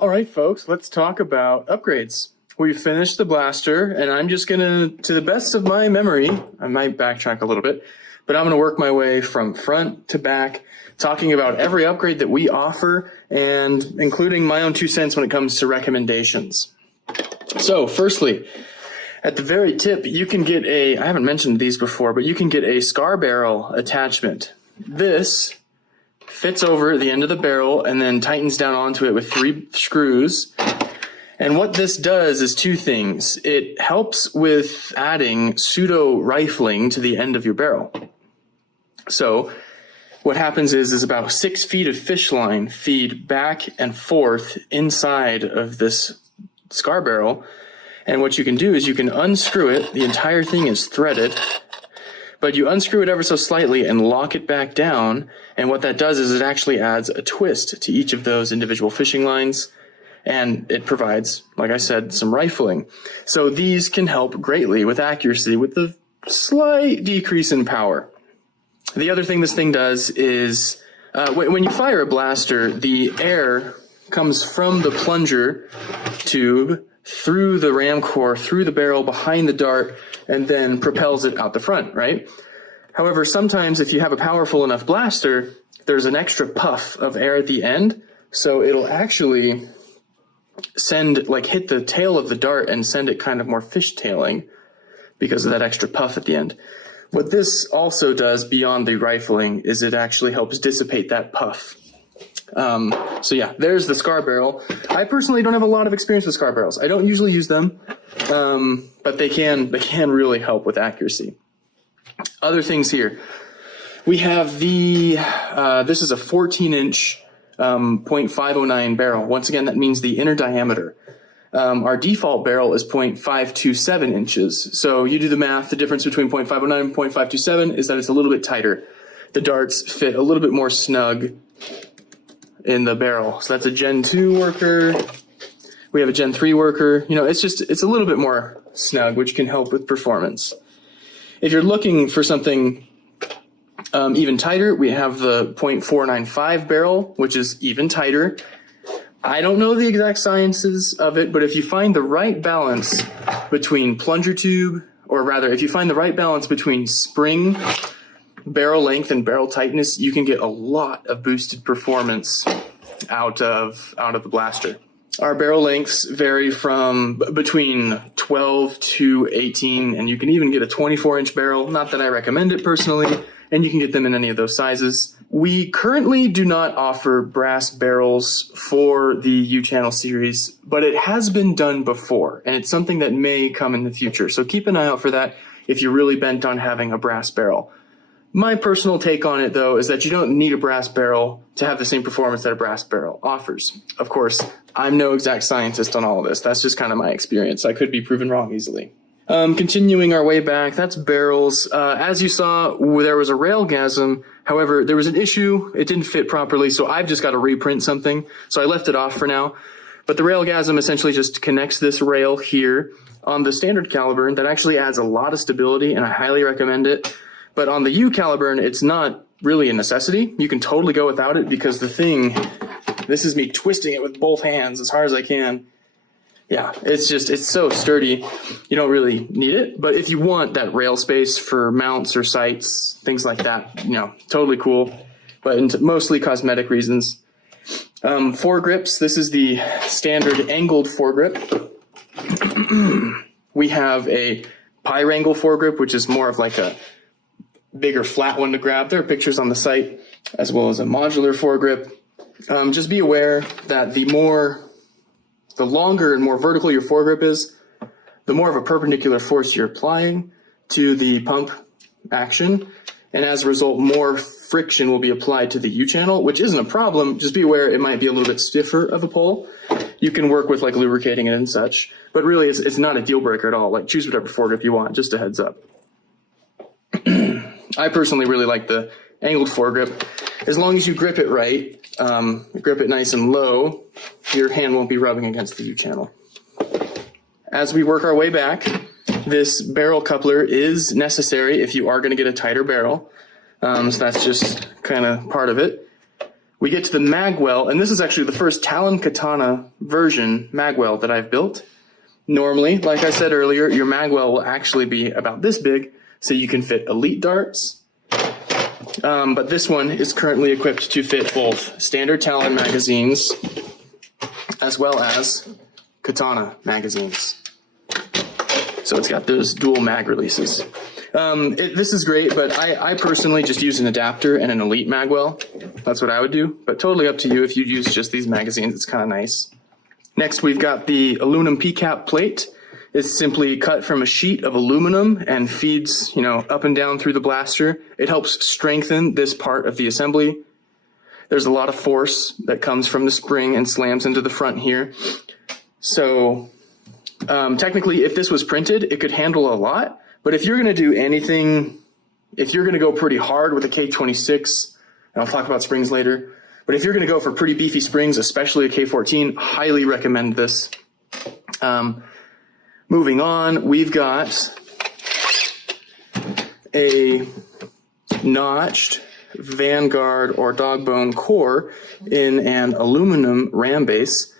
All right, folks, let's talk about upgrades. We finished the blaster, and I'm just gonna, to the best of my memory, I might backtrack a little bit, but I'm gonna work my way from front to back, talking about every upgrade that we offer, and including my own 2 cents when it comes to recommendations. So, firstly, at the very tip, you can get I haven't mentioned these before, but you can get a scar barrel attachment. This fits over the end of the barrel and then tightens down onto it with 3 screws. And what this does is 2 things. It helps with adding pseudo rifling to the end of your barrel. So what happens is about 6 feet of fish line feed back and forth inside of this scar barrel. And what you can do is you can unscrew it. The entire thing is threaded, but you unscrew it ever so slightly and lock it back down. And what that does is it actually adds a twist to each of those individual fishing lines. And it provides, like I said, some rifling. So these can help greatly with accuracy with the slight decrease in power. The other thing this thing does is when you fire a blaster, the air comes from the plunger tube through the ram core, through the barrel, behind the dart, and then propels it out the front, right? However, sometimes if you have a powerful enough blaster, there's an extra puff of air at the end, so it'll actually hit the tail of the dart and send it kind of more fishtailing because of that extra puff at the end. What this also does beyond the rifling is it actually helps dissipate that puff. So yeah, there's the scar barrel. I personally don't have a lot of experience with scar barrels. I don't usually use them, but they can really help with accuracy. Other things here. We have this is a 14-inch 0.509 barrel. Once again, that means the inner diameter. Our default barrel is 0.527 inches. So you do the math, the difference between 0.509 and 0.527 is that it's a little bit tighter. The darts fit a little bit more snug in the barrel. So that's a Gen 2 worker. We have a Gen 3 worker. You know, it's a little bit more snug, which can help with performance. If you're looking for something even tighter, we have the 0.495 barrel, which is even tighter. I don't know the exact sciences of it, but if you find the right balance between plunger tube, or rather, if you find the right balance between spring, barrel length, and barrel tightness, you can get a lot of boosted performance out of the blaster. Our barrel lengths vary from between 12 to 18, and you can even get a 24-inch barrel. Not that I recommend it personally, and you can get them in any of those sizes. We currently do not offer brass barrels for the U channel series, but it has been done before, and it's something that may come in the future. So keep an eye out for that if you're really bent on having a brass barrel. My personal take on it, though, is that you don't need a brass barrel to have the same performance that a brass barrel offers. Of course, I'm no exact scientist on all of this. That's just kind of my experience. I could be proven wrong easily. Continuing our way back, that's barrels. As you saw, there was a Railgasm. However, there was an issue. It didn't fit properly, so I've just got to reprint something. So I left it off for now. But the Railgasm essentially just connects this rail here. On the standard Caliburn, that actually adds a lot of stability, and I highly recommend it. But on the U Caliburn, it's not really a necessity. You can totally go without it because the thing, this is me twisting it with both hands as hard as I can. Yeah, it's so sturdy. You don't really need it. But if you want that rail space for mounts or sights, things like that, you know, totally cool. But mostly cosmetic reasons. Foregrips, this is the standard angled foregrip. We have a Pyrangle foregrip, which is more of like a bigger flat one to grab. There are pictures on the site, as well as a modular foregrip. Just be aware that the longer and more vertical your foregrip is, the more of a perpendicular force you're applying to the pump action, and as a result, more friction will be applied to the U-channel, which isn't a problem. Just be aware it might be a little bit stiffer of a pole. You can work with like lubricating it and such, but really it's not a deal breaker at all. Like, choose whatever foregrip you want, just a heads up. I personally really like the angled foregrip. As long as you grip it right, grip it nice and low, your hand won't be rubbing against the U-channel. As we work our way back, this barrel coupler is necessary if you are going to get a tighter barrel. So that's just kind of part of it. we get to the Magwell, and this is actually the first Talon Katana version Magwell that I've built. Normally, like I said earlier, your Magwell will actually be about this big, so you can fit elite darts. But this one is currently equipped to fit both standard Talon magazines as well as Katana magazines. So it's got those dual mag releases. This is great, but I personally just use an adapter and an elite Magwell. That's what I would do, but totally up to you. If you use just these magazines, it's kind of nice. Next, we've got the aluminum Pcap plate. It's simply cut from a sheet of aluminum and feeds, up and down through the blaster. It helps strengthen this part of the assembly. There's a lot of force that comes from the spring and slams into the front here. So technically, if this was printed, it could handle a lot. But if you're going to do anything, if you're going to go pretty hard with a K26, and I'll talk about springs later, but if you're going to go for pretty beefy springs, especially a K14, highly recommend this. Moving on, we've got a notched Vanguard or Dogbone core in an aluminum ram base.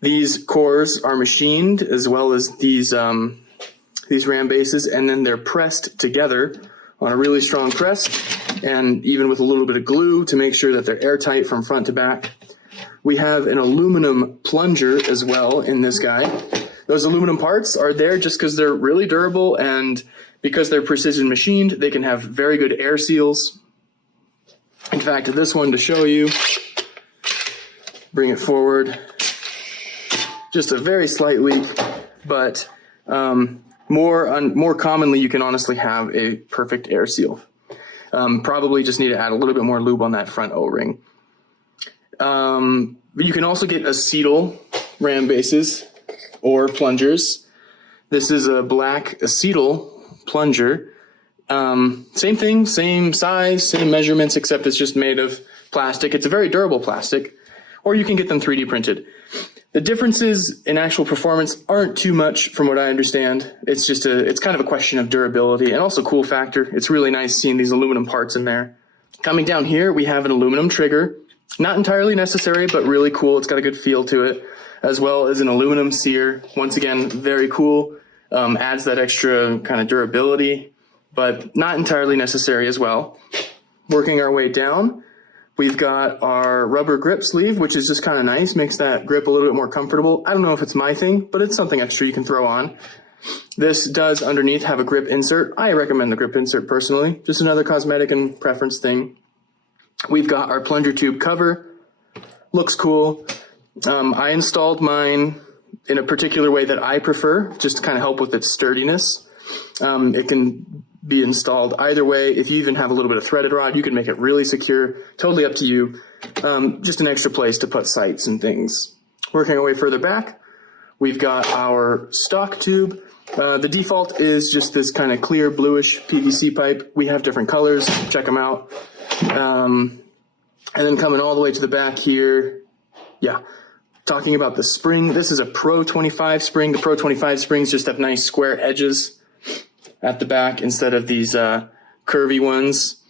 These cores are machined as well as these ram bases, and then they're pressed together on a really strong press, and even with a little bit of glue to make sure that they're airtight from front to back. We have an aluminum plunger as well in this guy. Those aluminum parts are there just because they're really durable, and because they're precision machined, they can have very good air seals. In fact, this one to show you, bring it forward, just a very slight leak, but more commonly, you can honestly have a perfect air seal. Probably just need to add a little bit more lube on that front O-ring. But you can also get acetal ram bases or plungers. This is a black acetal plunger. Same thing, same size, same measurements, except it's just made of plastic. It's a very durable plastic, or you can get them 3D printed. The differences in actual performance aren't too much from what I understand. It's kind of a question of durability and also cool factor. It's really nice seeing these aluminum parts in there. Coming down here, we have an aluminum trigger. Not entirely necessary, but really cool. It's got a good feel to it, as well as an aluminum sear. Once again, very cool. Adds that extra kind of durability, but not entirely necessary as well. Working our way down, we've got our rubber grip sleeve, which is just kind of nice, makes that grip a little bit more comfortable. I don't know if it's my thing, but it's something extra you can throw on. This does underneath have a grip insert. I recommend the grip insert personally, just another cosmetic and preference thing. We've got our plunger tube cover, looks cool. I installed mine in a particular way that I prefer, just to kind of help with its sturdiness. It can be installed either way. If you even have a little bit of threaded rod, you can make it really secure. Totally up to you. Just an extra place to put sights and things. Working our way further back, we've got our stock tube. The default is just this kind of clear bluish PVC pipe. We have different colors. Check them out. And then coming all the way to the back here, talking about the spring. This is a Pro 25 spring. The Pro 25 springs just have nice square edges at the back instead of these curvy ones.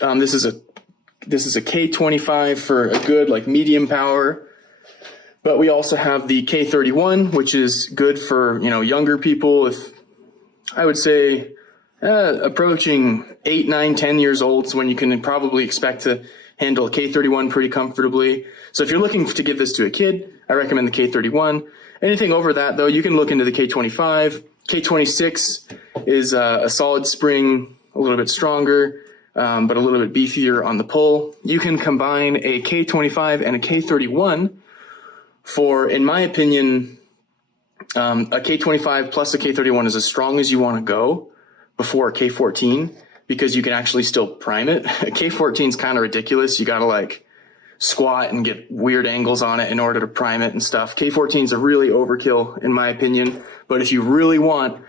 This is a K25 for a good medium power, but we also have the K31, which is good for younger people. If I would say approaching 8, 9, 10 years old is when you can probably expect to handle a K31 pretty comfortably. So if you're looking to give this to a kid, I recommend the K31. Anything over that, though, you can look into the K25. K26 is a solid spring, a little bit stronger, but a little bit beefier on the pull. You can combine a K25 and a K31 for, in my opinion, a K25 plus a K31 is as strong as you want to go before a K14, because you can actually still prime it. A K14 is kind of ridiculous. You got to squat and get weird angles on it in order to prime it and stuff. K14 is a really overkill in my opinion, but if you really want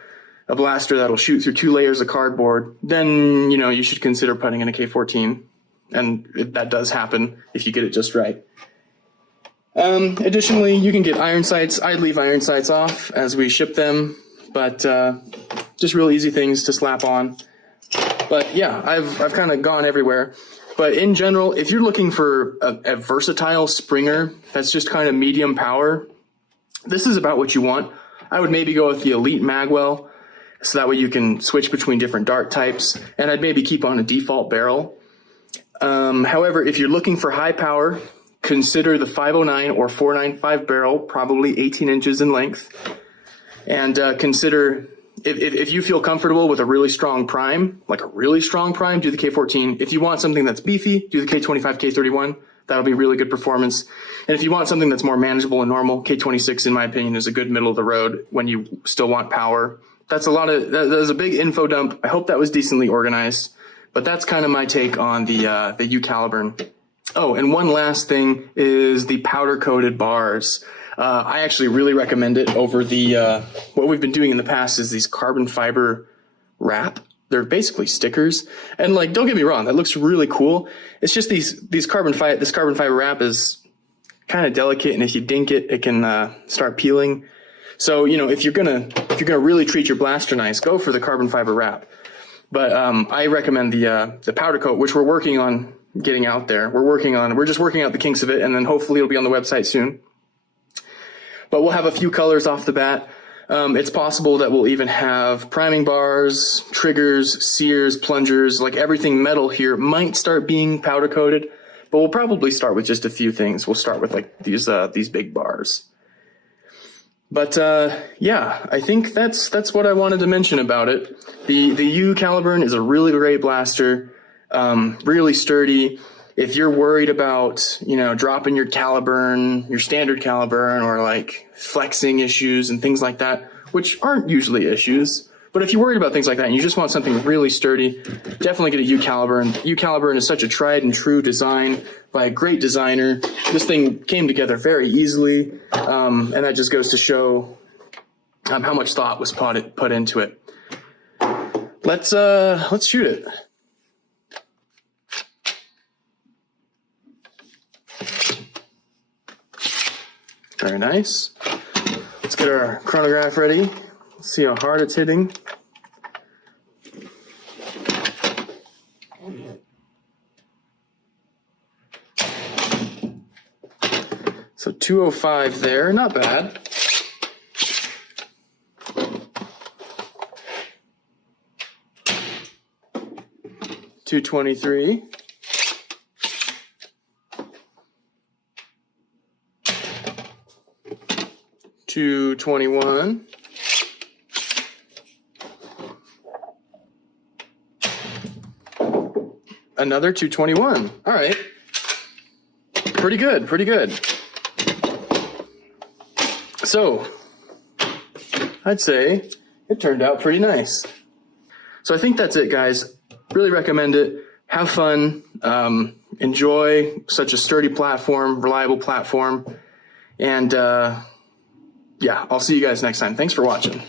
a blaster that'll shoot through 2 layers of cardboard, then you should consider putting in a K14, and that does happen if you get it just right. Additionally, you can get iron sights. I'd leave iron sights off as we ship them, but just real easy things to slap on. But yeah, I've kind of gone everywhere. But in general, if you're looking for a versatile springer that's just kind of medium power, this is about what you want. I would maybe go with the Elite Magwell, so that way you can switch between different dart types, and I'd maybe keep on a default barrel. However, if you're looking for high power, consider the 509 or 495 barrel, probably 18 inches in length, and consider if you feel comfortable with a really strong prime, like a really strong prime, do the K14. If you want something that's beefy, do the K25, K31. That'll be really good performance. And if you want something that's more manageable and normal, K26, in my opinion, is a good middle of the road when you still want power. That's a big info dump. I hope that was decently organized, but that's kind of my take on the U Caliburn. Oh, and one last thing is the powder coated bars. I actually really recommend it over the, what we've been doing in the past is these carbon fiber wrap. They're basically stickers. And like, don't get me wrong, that looks really cool. It's just this carbon fiber wrap is kind of delicate. And if you dink it, it can start peeling. So, you know, if you're gonna really treat your blaster nice, go for the carbon fiber wrap. But I recommend the powder coat, which we're working on getting out there. We're just working out the kinks of it, and then hopefully it'll be on the website soon. But we'll have a few colors off the bat. It's possible that we'll even have priming bars, triggers, sears, plungers, like everything metal here might start being powder coated, but we'll probably start with just a few things. We'll start with like these big bars. But yeah, I think that's what I wanted to mention about it. The U Caliburn is a really great blaster, really sturdy. If you're worried about, you know, dropping your Caliburn, your standard Caliburn, or like flexing issues and things like that, which aren't usually issues, but if you're worried about things like that and you just want something really sturdy, definitely get a U Caliburn. U Caliburn is such a tried and true design by a great designer. This thing came together very easily, and that just goes to show how much thought was put into it. Let's shoot it. Very nice. Let's get our chronograph ready. Let's see how hard it's hitting. So 205 there, not bad. .223. .221. Another 221. All right. Pretty good, pretty good. So, I'd say it turned out pretty nice. So I think that's it, guys. Really recommend it. Have fun. Enjoy such a sturdy platform, reliable platform. And yeah, I'll see you guys next time. Thanks for watching.